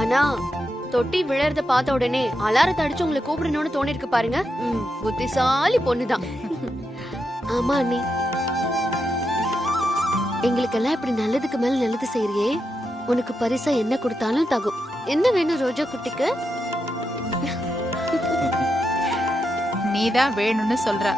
ஆனா தொட்டி விழறத பார்த்த உடனே அலாரத்தை அடிச்சு உங்களை கூப்பிடணும்னு தோணி இருக்கு பாருங்க. புத்திசாலி பொண்ணுதான். ஆமா அண்ணி, எங்களுக்கெல்லாம் இப்படி நல்லதுக்கு மேல நல்லது செய்யறியே, உனக்கு பரிசா என்ன கொடுத்தாலும் தகும். என்ன வேணும் ரோஜா குட்டிக்கு? நீதான் வேணும்னு சொல்ற.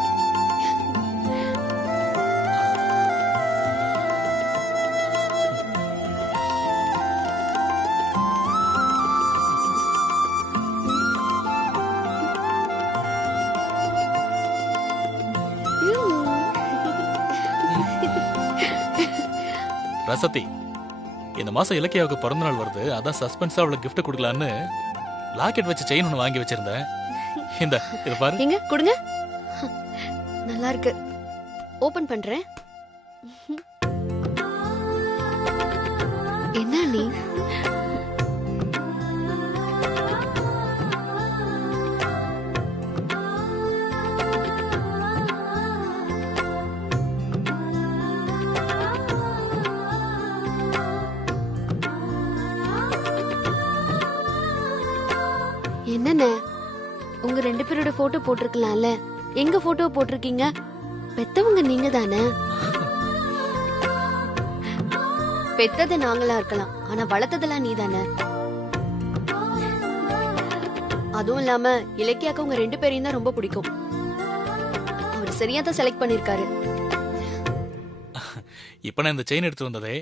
ரசதி, இந்த மாசம் இலக்கியாவுக்கு பிறந்த நாள் வருது, அதான் சஸ்பென்ஸா அவளுக்கு கிஃப்ட் கொடுக்கலான்னு லாக்கெட் வச்சு செயின் ஒன்று வாங்கி வச்சிருந்தேன். இந்த இத பாரு. எங்க கொடுங்க. நல்லா இருக்கு. ஓபன் பண்றேன். என்ன நீ? என்னண்ணே, உங்க 2 பேரோட போட்டோ போட்டிருக்கலாம்ல, எங்க போட்டோ போட்டிருக்கீங்க? பெத்தவங்க நீங்க தானே. பெத்தது நாங்களா இருக்கலாம், ஆனா வளர்த்ததெல்லாம் நீ தானே. அதுவும் இல்லாம இலக்கியாக்கு உங்க 2 பேரையும் தான் ரொம்ப பிடிக்கும். அவர் சரியா தான் செலக்ட் பண்ணிருக்காரு. இப்ப நான் இந்த செயின் எடுத்து வந்ததே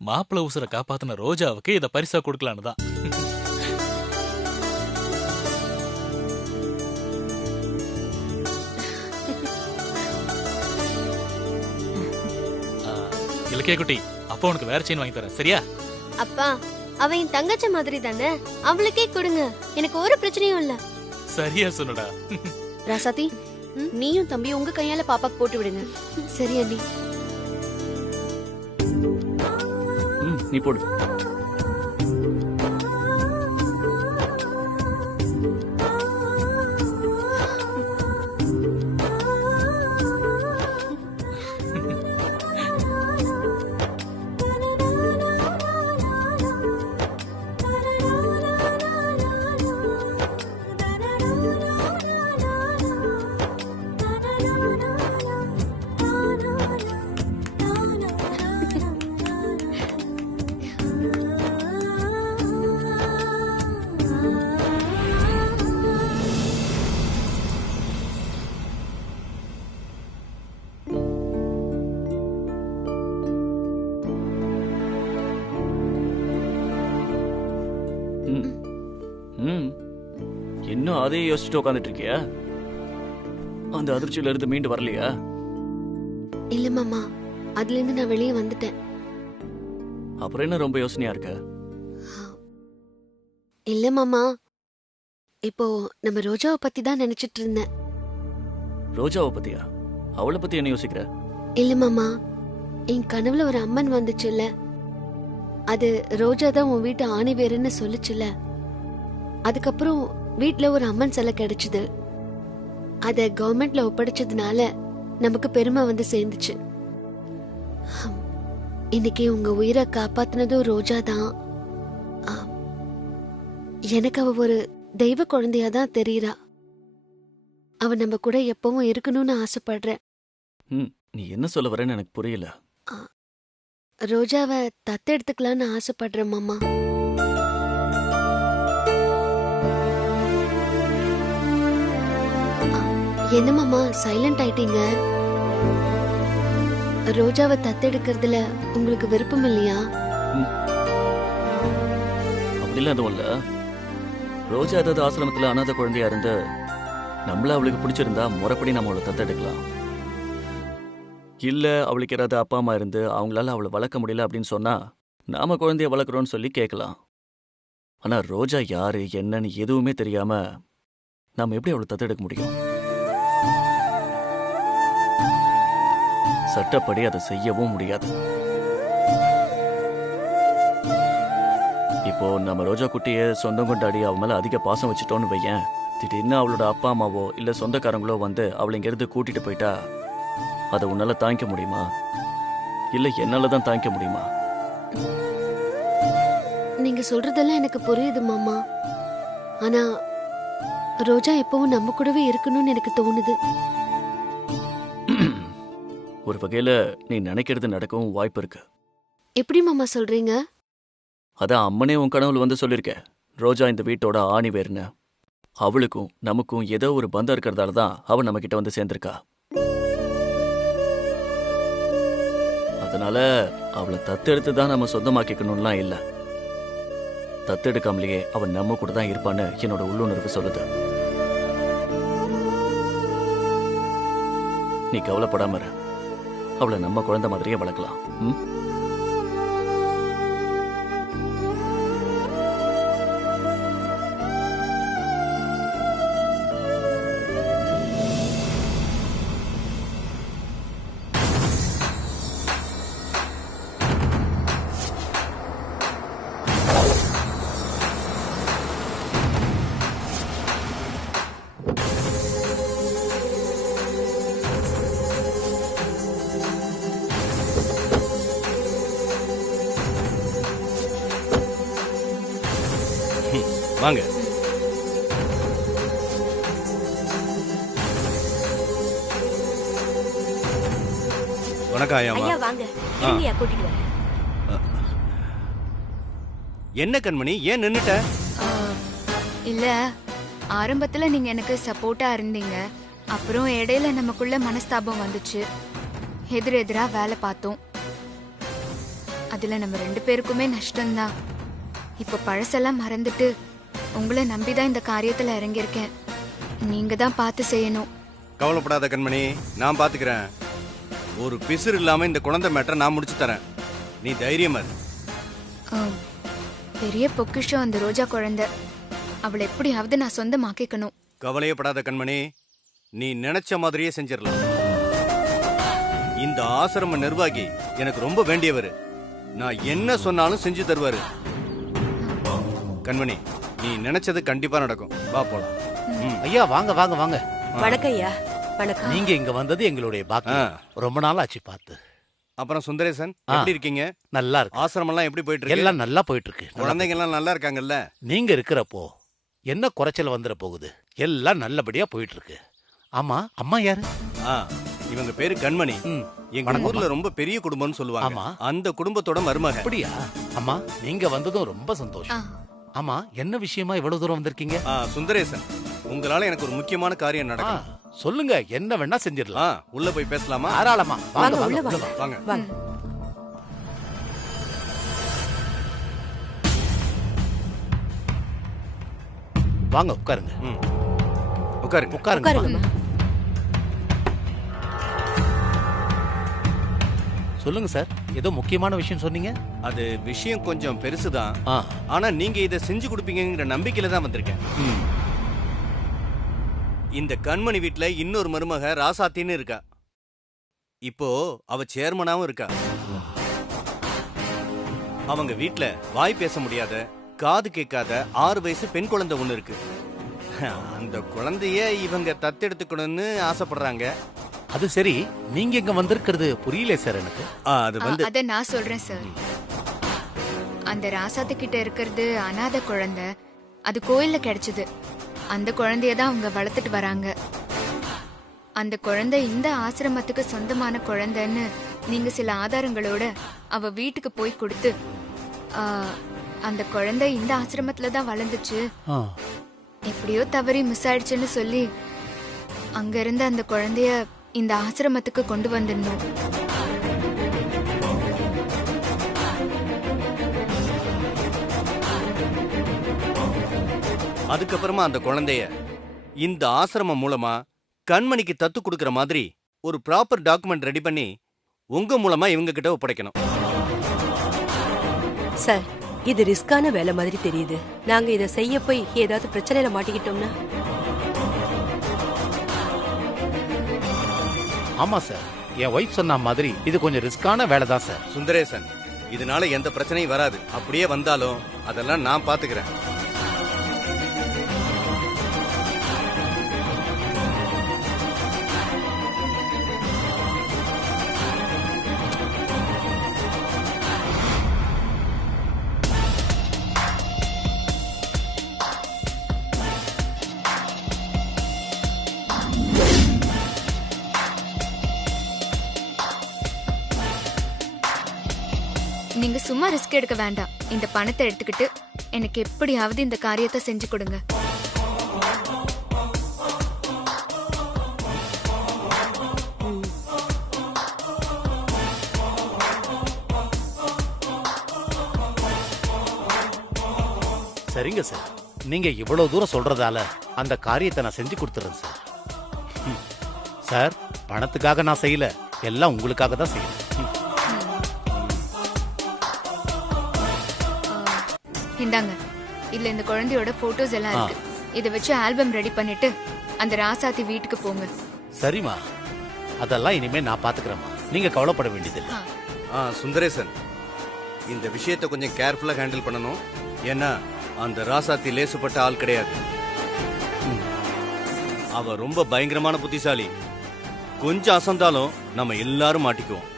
மாப்பிள்ள உசுரை காப்பாத்தின ரோஜாவுக்கு இத பரிசா கொடுக்கலான்னு தான். இலக்கிய குட்டி, அப்பா உனக்கு வேற செயின் வாங்கி தரேன், சரியா? அப்பா, அவ என் தங்கச்சி மாதிரி தானே, அவளுக்கே கொடுங்க, எனக்கு ஒரு பிரச்சனையும் இல்ல. சரியா சொன்னடா. ராசாத்தி, நீயும் தம்பி உங்க கையால பாப்பாக்கு போட்டு விடுங்க. சரி அண்ணி. நீ போடு. இன்னும் அதையே யோசிச்சுட்டு உட்காந்துட்டு இருக்கியா? அந்த அதிர்ச்சியில இருந்து மீண்டு வரலையா? இல்ல மாமா, அதுல இருந்து நான் வெளியே வந்துட்டேன். அப்புறம் என்ன ரொம்ப யோசனையா இருக்க? இல்ல மாமா, இப்போ நம்ம ரோஜாவை பத்தி தான் நினைச்சிட்டு இருந்தேன். ரோஜாவை பத்தியா? அவளை பத்தி என்ன யோசிக்கிற? இல்ல மாமா, என் கனவுல ஒரு அம்மன் வந்துச்சுல்ல, அது ரோஜா தான் உன் வீட்டு ஆணி வேறுன்னு சொல்லுச்சுல. அதுக்கப்புறம் வீட்ல ஒரு அம்மன் சிலை கிடைச்சது. அத கவர்மெண்ட்ல ஒப்படைச்சதுனால நமக்கு பெருமை வந்து சேர்ந்துச்சு. இன்னைக்கு உங்க உயிரை காப்பாத்தினதும் ரோஜா தான். எனக்கு அவ ஒரு தெய்வ குழந்தையாதான் தெரியறா. அவ நம்ம கூட எப்பவும் இருக்கணும்னு ஆசைப்படுறேன். நீ என்ன சொல்ல வரேன்னு எனக்கு புரியல. ரோஜாவை தத்தெடுத்துக்கலான்னு ஆசைப்படுறேன் மாமா. என்ன மாமா சைலண்ட் ஆயிட்டீங்க? ரோஜாவை தத்தெடுக்கிறதுல உங்களுக்கு விருப்பம் இல்லையா? அப்படிலாம் எதுவும் இல்ல. ரோஜா ஏதாவது ஆசிரமத்துல அனாதை குழந்தையா இருந்து நம்மள அவளுக்கு பிடிச்சிருந்தா முறைப்படி நம்ம அவளை தத்தெடுக்கலாம். இல்ல அவளுக்கு ஏதாவது அப்பா அம்மா இருந்து அவங்களால அவளை வளர்க்க முடியல அப்படின்னு சொன்னா நாம குழந்தைய வளர்க்குறோம்னு சொல்லி கேட்கலாம். ஆனா ரோஜா யாரு என்னன்னு எதுவுமே தெரியாம நாம எப்படி அவளை தத்தெடுக்க முடியும்? சட்டப்படி அதை செய்யவும் முடியாது. இப்போ நம்ம ரோஜா குட்டிய சொந்தம் கொண்டாடி அவ மேல அதிக பாசம் வச்சுட்டோன்னு வையேன், திடீர்னு அவளோட அப்பா அம்மாவோ இல்ல சொந்தக்காரங்களோ வந்து அவளை இங்கிருந்து கூட்டிட்டு போயிட்டா அதை உன்னால தாங்கிக்க முடியுமா? இல்ல என்னாலதான் தாங்கிக்க முடியுமா? நீங்க சொல்றதெல்லாம் எனக்கு புரியுது மாமா. ஆனா ரோஜா எப்பவும் நம்ம கூடவே இருக்கணும்னு எனக்கு தோணுது. ஒரு வகையில நீ நினைக்கிறது நடக்கவும் வாய்ப்பு இருக்கு. எப்படி மாமா சொல்றீங்க? அதான் அம்மனே உன் கனவுல வந்து சொல்லிருக்க, ரோஜா இந்த வீட்டோட ஆணி வேறுன்னு. அவளுக்கும் நமக்கும் ஏதோ ஒரு பந்தம் இருக்கிறதால தான் அவ நம்ம கிட்ட வந்து சேர்ந்திருக்கா. அதனால அவளை தத்தெடுத்து தான் நம்ம சொந்தமாக்கிக்கணும்லாம் இல்ல. தத்தெடுக்காமலேயே அவன் நம்ம கூட தான் இருப்பான்னு என்னோட உள்ளுணர்வு சொல்லுது. நீ கவலைப்படாம இரு. அவளை நம்ம குழந்தை மாதிரியே வளர்க்கலாம். ம்? வாங்க. வணக்கம் ஐயாமா. ஐயா வாங்க, இருங்கய்யா, கூட்டிட்டு வரேன். என்ன கண்மணி, ஏன் நின்னுட்ட? இல்ல, ஆரம்பத்துல நீங்க எனக்கு சப்போர்ட்டா இருந்தீங்க. அப்புறம் இடையில நமக்குள்ள மனஸ்தாபம் வந்துச்சு. எதிரெதிரா வேலை பார்த்தோம். அதுல நம்ம 2 பேருக்குமே நஷ்டம்தான். இப்ப பழசெல்லாம் மறந்துட்டு உங்களை நம்பிதான் இந்த காரியத்துல இறங்கியிருக்கேன். நீங்க தான் பார்த்து செய்யணும். கவலைப்படாத கண்மணி, நான் பாத்துக்கிறேன். ஒரு பிசுறு இல்லாம இந்த குழந்தை மேட்டரை நான் முடிச்சு தரேன். நீ தைரியமா இரு. பெரிய பொக்கிஷம் அந்த ரோஜா குழந்தை. அவளை எப்படியாவது நான் சொந்தமாக்கிக்கணும். கவலையப்படாத கண்மணி, நீ நினைச்ச மாதிரியே செஞ்சிடலாம். இந்த ஆசிரம நிர்வாகி எனக்கு ரொம்ப வேண்டியவர். நான் என்ன சொன்னாலும் செஞ்சு தருவாரு. கண்மணி, நீ நினைச்சது கண்டிப்பா நடக்கும். வா போலாம். ஐயா வாங்க வாங்க வாங்க. வணக்கம் ஐயா. வணக்கம். நீங்க இங்க வந்தது எங்களுடைய பாக்கியம். ரொம்ப நாள் ஆச்சு பார்த்து. அப்புறம் சுந்தரேசன், எப்படி இருக்கீங்க? நல்லா இருக்கு. ஆசிரமம் எல்லாம் எப்படி போயிட்டு இருக்கு? எல்லாம் நல்லா போயிட்டு இருக்கு. குழந்தைங்க எல்லாம் நல்லா இருக்காங்கல்ல? நீங்க இருக்கிறப்போ என்ன குறைச்சல் வந்துட போகுது? எல்லாம் நல்லபடியா போயிட்டு இருக்கு. ஆமா, அம்மா யாரு? இவங்க பேரு கண்மணி. எங்க வணக்கம்மா. ஊர்ல ரொம்ப பெரிய குடும்பம்னு சொல்லுவாங்க. ஆமா. அந்த குடும்பத்தோட மருமக. அப்படியா? அம்மா நீங்க வந்ததும் ரொம்ப சந்தோஷம். ஆமா, என்ன விஷயமா இவ்வளவு தூரம் வந்திருக்கீங்க? சுந்தரேசன், உங்களால எனக்கு ஒரு முக்கியமான காரியம் நடக்கும். சொல்லுங்க, என்ன வேணா செஞ்சிடலாம். உள்ள போய் பேசலாமா? தாராளமா வாங்க வாங்க, வாங்க உள்ள உள்ள வாங்க. வாங்க. வாங்க. வாங்க. வாங்க உட்காருங்க. உட்காருங்க. உட்காருங்க. உட்காருங்கம்மா. சொல்லுங்க சார், ஏதோ முக்கியமான விஷயம் சொன்னீங்க. அது விஷயம் கொஞ்சம் பெருசுதான். ஆ. ஆனா நீங்க இதை செஞ்சு கொடுப்பீங்கிற நம்பிக்கையில தான் வந்திருக்கேன். ம். இந்த கண்மணி வீட்ல இன்னொரு மருமக ராசாத்தின்னு இருக்கா. இப்போ அவ சேர்மனாவும் இருக்கா. அவங்க வீட்ல வாய் பேச முடியாத, காது கேட்காத 6 வயசு பெண் குழந்தை ஒண்ணு இருக்கு. அந்த குழந்தைய இவங்க தத்தெடுத்துக்கணும்னு ஆசைப்படுறாங்க. அது சரி, நீங்க இங்க வந்திருக்கிறது புரியல சார் எனக்கு. அது வந்து அத நான் சொல்றேன் சார். அந்த ராசாத்து கிட்ட இருக்கிறது அனாதை குழந்தை. அது கோயில்ல கிடைச்சது. அந்த குழந்தைய தான் அவங்க வளர்த்துட்டு வராங்க. அந்த குழந்தை இந்த ஆசிரமத்துக்கு சொந்தமான குழந்தைன்னு நீங்க சில ஆதாரங்களோட அவ வீட்டுக்கு போய் கொடுத்து, அந்த குழந்தை இந்த ஆசிரமத்துல தான் வளர்ந்துச்சு, எப்படியோ தவறி மிஸ் ஆயிடுச்சுன்னு சொல்லி அங்க இருந்த அந்த குழந்தைய இந்த ஆசிரமத்துக்கு கொண்டு வந்துடணும். அதுக்கப்புறமா அந்த குழந்தைய இந்த ஆசிரமம் மூலமா கண்மணிக்கு தத்து கொடுக்கற மாதிரி ஒரு ப்ராப்பர் டாக்குமெண்ட் ரெடி பண்ணி உங்க மூலமா இவங்க கிட்ட ஒப்படைக்கணும். சார், இது ரிஸ்கான வேலை மாதிரி தெரியுது. நாங்க இதை செய்ய போய் ஏதாவது பிரச்சனையில மாட்டிக்கிட்டோம்னா? ஆமா சார், என் ஒய்ஃப் சொன்ன மாதிரி இது கொஞ்சம் ரிஸ்கான வேலை தான் சார். சுந்தரேசன், இதனால எந்த பிரச்சனையும் வராது. அப்படியே வந்தாலும் அதெல்லாம் நான் பாத்துக்கிறேன். சும்மா ரிஸ்க் எடுக்க வேண்டாம். இந்த பணத்தை எடுத்துக்கிட்டு எனக்கு எப்படியாவது இந்த காரியத்தை செஞ்சு கொடுங்க. சரிங்க சார், நீங்க இவ்வளவு தூரம் சொல்றதால அந்த காரியத்தை நான் செஞ்சு கொடுத்துறேன் சார். சார், பணத்துக்காக நான் செய்யல, எல்லாம் உங்களுக்காக தான் செய்யல. இந்தாங்க, இதுல இந்த குழந்தையோட போட்டோஸ் எல்லாம் இருக்கு. இதை வச்சு ஆல்பம் ரெடி பண்ணிட்டு அந்த ராசாத்தி வீட்டுக்கு போங்க. சரிம்மா, அதெல்லாம் இனிமே நான் பாத்துக்கிறேம்மா, நீங்க கவலைப்பட வேண்டியதில்லை. சுந்தரேசன், இந்த விஷயத்தை கொஞ்சம் கேர்ஃபுல்லா ஹேண்டில் பண்ணணும். ஏன்னா அந்த ராசாத்தி லேசுப்பட்ட ஆள் கிடையாது. அவ ரொம்ப பயங்கரமான புத்திசாலி. கொஞ்சம் அசந்தாலும் நம்ம எல்லாரும் மாட்டிக்குவோம்.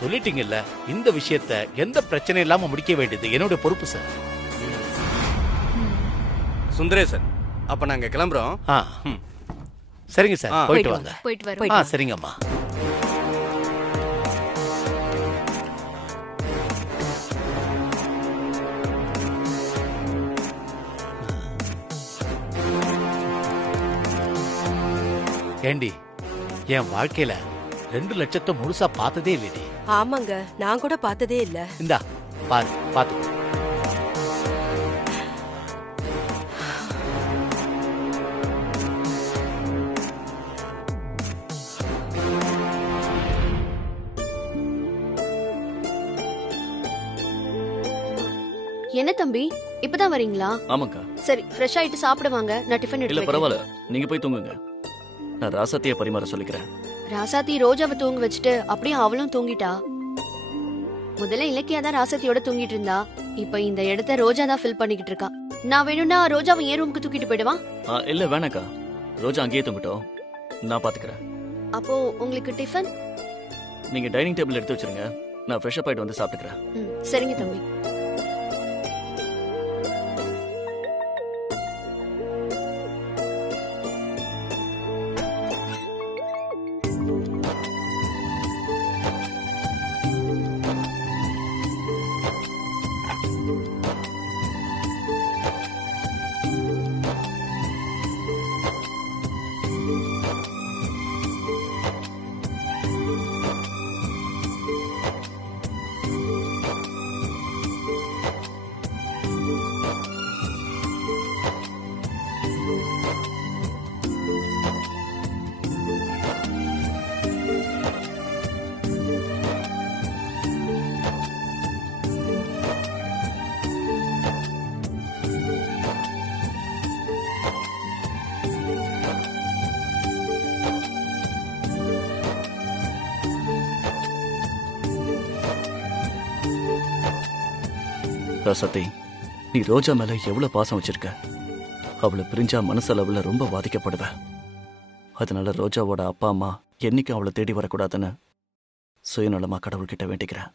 சொல்லிட்டீங்கல்ல, இந்த விஷயத்தை எந்த பிரச்சனை இல்லாம முடிக்க வேண்டியது என்னோட பொறுப்பு சார். சுந்தரேசன், அப்ப நாங்க கிளம்புறோம். சரிங்க சார், போயிட்டு வாங்க. போயிட்டு வரோம். சரிங்கம்மா. ஏண்டி, என் வாழ்க்கையில 2 லட்சத்தை முழுசா பார்த்ததே இல்லடி. ஆமாங்க, நான் கூட பார்த்ததே இல்ல. இந்தா பாரு, பாத்து. என்ன தம்பி, இப்பதான் வரீங்களா? ஆமாக்கா. சரி, ஃப்ரெஷ் ஆயிட்டு சாப்பிடுவாங்க. நான் டிஃபன் இல்ல எடுத்து பரவாயில்ல, நீங்க போய் தூங்குங்க. நான் ராசாத்திய பரிமாற சொல்லிக்கிறேன். ராசாத்தி ரோஜாவை தூங்க வச்சுட்டு அப்படியே அவளும் தூங்கிட்டா. முதல்ல இலக்கியா தான் ராசாத்தியோட தூங்கிட்டு இருந்தா. இப்ப இந்த இடத்த ரோஜா தான் ஃபில் பண்ணிக்கிட்டு இருக்கா. நான் வேணும்னா ரோஜாவை ஏன் ரூமுக்கு தூக்கிட்டு போயிடுவா? இல்ல வேணாக்கா, ரோஜா அங்கேயே தூங்கட்டும், நான் பாத்துக்கிறேன். அப்போ உங்களுக்கு டிஃபன் நீங்க டைனிங் டேபிள் எடுத்து வச்சிருங்க, நான் ஃப்ரெஷ் அப் ஆயிட்டு வந்து சாப்பிட்டுக்கிறேன். சரிங்க தம்பி. ராசாத்தி, நீ ரோஜா மேல எவ்வளவு பாசம் வச்சிருக்க. அவளை பிரிஞ்சா மனசளவுல ரொம்ப பாதிக்கப்படுவ. அதனால ரோஜாவோட அப்பா அம்மா என்னைக்கும் அவளை தேடி வரக்கூடாதுன்னு சுயநலமா கடவுள்கிட்ட வேண்டிக்கிறேன்.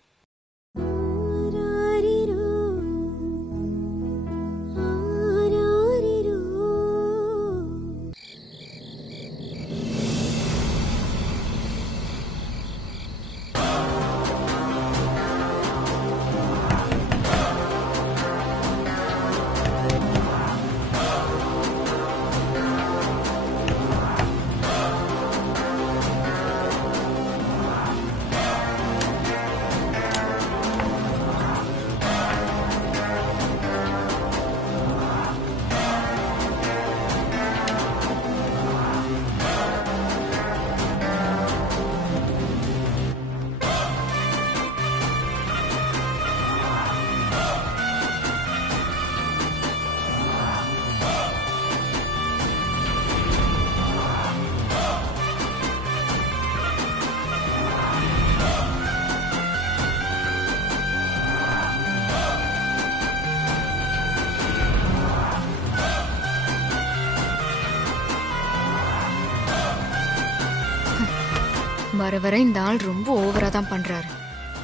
வர வர இந்த ஆள் ரொம்ப ஓவரா தான் பண்றாரு.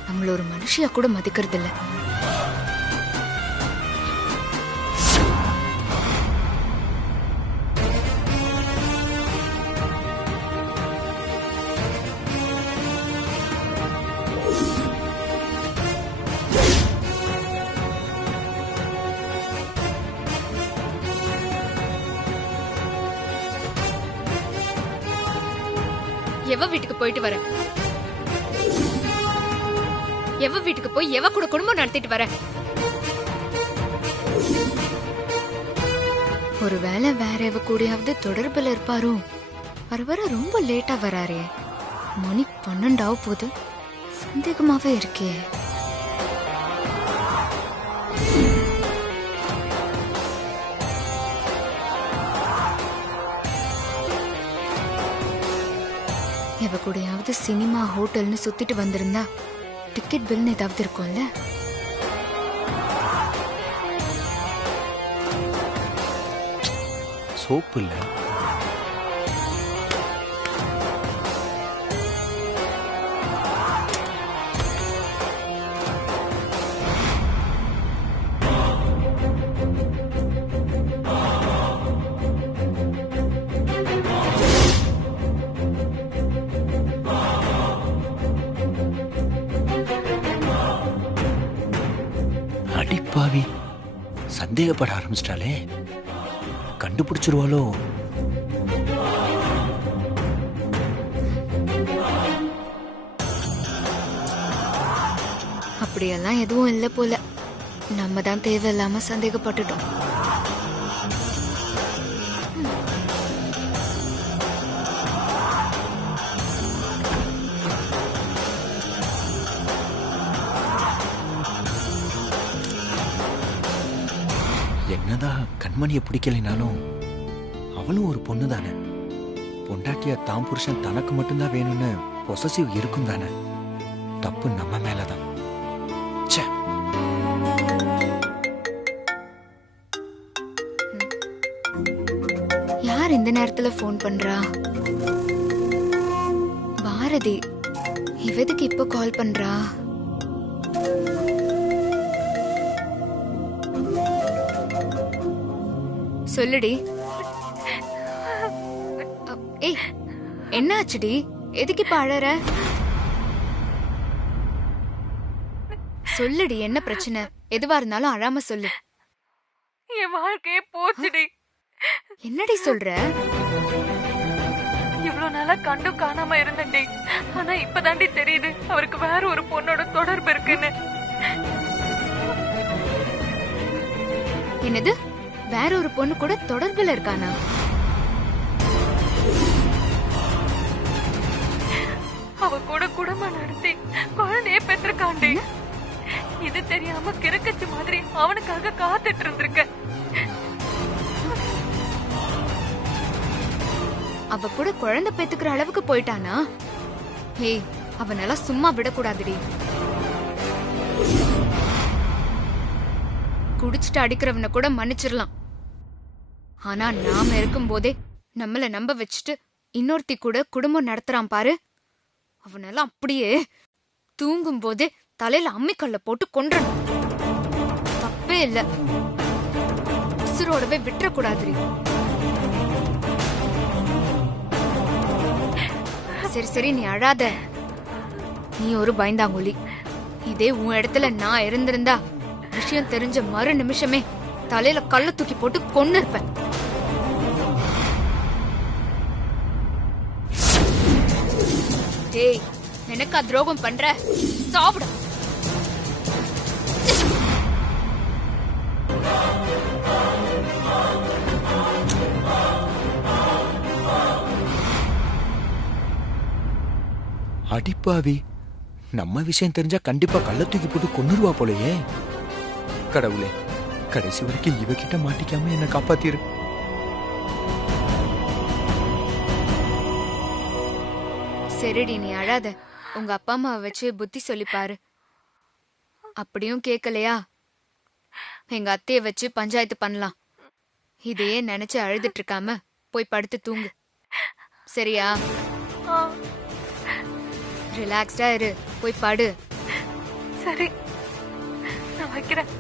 நம்மள ஒரு மனுஷியா கூட மதிக்கிறது இல்ல. எவ வீட்டுக்கு போயிட்டு வர? எவ வீட்டுக்கு போய் எவ கூட குடும்பம் நடத்திட்டு வர? ஒருவேளை வேற எவ கூடயாவது தொடர்புல இருப்பாரோ? வர வர ரொம்ப லேட்டா வராரே. மணி 12 போகுது. சந்தேகமாவே இருக்கே. எவ கூடயாவது சினிமா ஹோட்டல்னு சுத்திட்டு வந்திருந்தா டிக்கெட் பில்னு ஏதாவது இருக்கும்ல? சோப்பு இல்லை. அடிப்பாவி, சந்தேகப்பட ஆரம்பிச்சிட்டாலே. கண்டுபிடிச்சிருவாளோ? அப்படியெல்லாம் எதுவும் இல்ல போல. நம்ம தான் தேவையில்லாம சந்தேகப்பட்டுட்டோம். என்னதான் கண்மணியை பிடிக்கலைனாலும் அவளும் ஒரு பொண்ணு தானே. பொண்டாட்டியா தான் புருஷன் தனக்கு மட்டும்தான் வேணும்னு பொசசிவ் இருக்கும் தானே. தப்பு நம்ம மேலதான். ச்சே. யார் இந்த நேரத்துல போன் பண்றா? பாரதி. இவதுக்கு இப்ப கால் பண்றா? சொல்லுடி. ஏய், என்ன ஆச்சுடி? எதுக்கு இப்ப அழற? சொல்லுடி, என்ன பிரச்சனை? எதுவா இருந்தாலும் அழாம சொல்லு. என் வாழ்க்கையே போச்சுடி. என்னடி சொல்ற? இவ்வளவு நாளா கண்டும் காணாம இருந்தேன்டி. ஆனா இப்பதாண்டி தெரியுது அவருக்கு வேற ஒரு பொண்ணோட தொடர்பு இருக்குன்னு. என்னது? வேற ஒரு பொண்ணு கூட தொடர்புல இருக்கானா? அவ கூட குடும்பம் நடத்தி குழந்தைய பெற்றிருக்காண்டி. இது தெரியாம கிறுக்கச்சி மாதிரி அவனுக்காக காத்துட்டு இருந்திருக்க. அவ கூட குழந்தை பெத்துக்கிற அளவுக்கு போயிட்டானா? ஏய், அவனெல்லாம் சும்மா விடக்கூடாதுடி. குடிச்சிட்டு அடிக்கிறவனை கூட மன்னிச்சிடலாம். ஆனா நாம இருக்கும் போதே நம்மள நம்ப வச்சுட்டு இன்னொருத்தி கூட குடும்பம் நடத்துறான் பாரு. அவனெல்லாம் அப்படியே தூங்கும் போதே தலையில அம்மிக்கல்ல போட்டு கொன்றணும். தப்பே இல்ல. உசுரோடவே விட்டுறக்கூடாதுரி. சரி சரி, நீ அழாத. நீ ஒரு பயந்தாங்குழி. இதே உன் இடத்துல நான் இருந்திருந்தா விஷயம் தெரிஞ்ச மறு நிமிஷமே தலையில கல்ல தூக்கி போட்டு கொன்னு இருப்பேன். டேய், எனக்கா துரோகம் பண்ற? சாப்பிட. அடிப்பாவி, நம்ம விஷயம் தெரிஞ்சா கண்டிப்பா கள்ள தூக்கி போட்டு கொன்னுருவா போலயே. கடவுளே, கடைசி வரைக்கும் இவகிட்ட மாட்டிக்காம என்ன காப்பாத்திரு. சரிடி, நீ அழாத. உங்க அப்பா அம்மாவை வச்சு புத்தி சொல்லிப்பாரு. அப்படியும் கேட்கலையா, எங்க அத்தைய வச்சு பஞ்சாயத்து பண்ணலாம். இதையே நினைச்சு அழுதுட்டு இருக்காம போய் படுத்து தூங்கு. சரியா? ரிலாக்ஸ்டா இரு. போய் படு. சரி, நான் வைக்கிறேன்.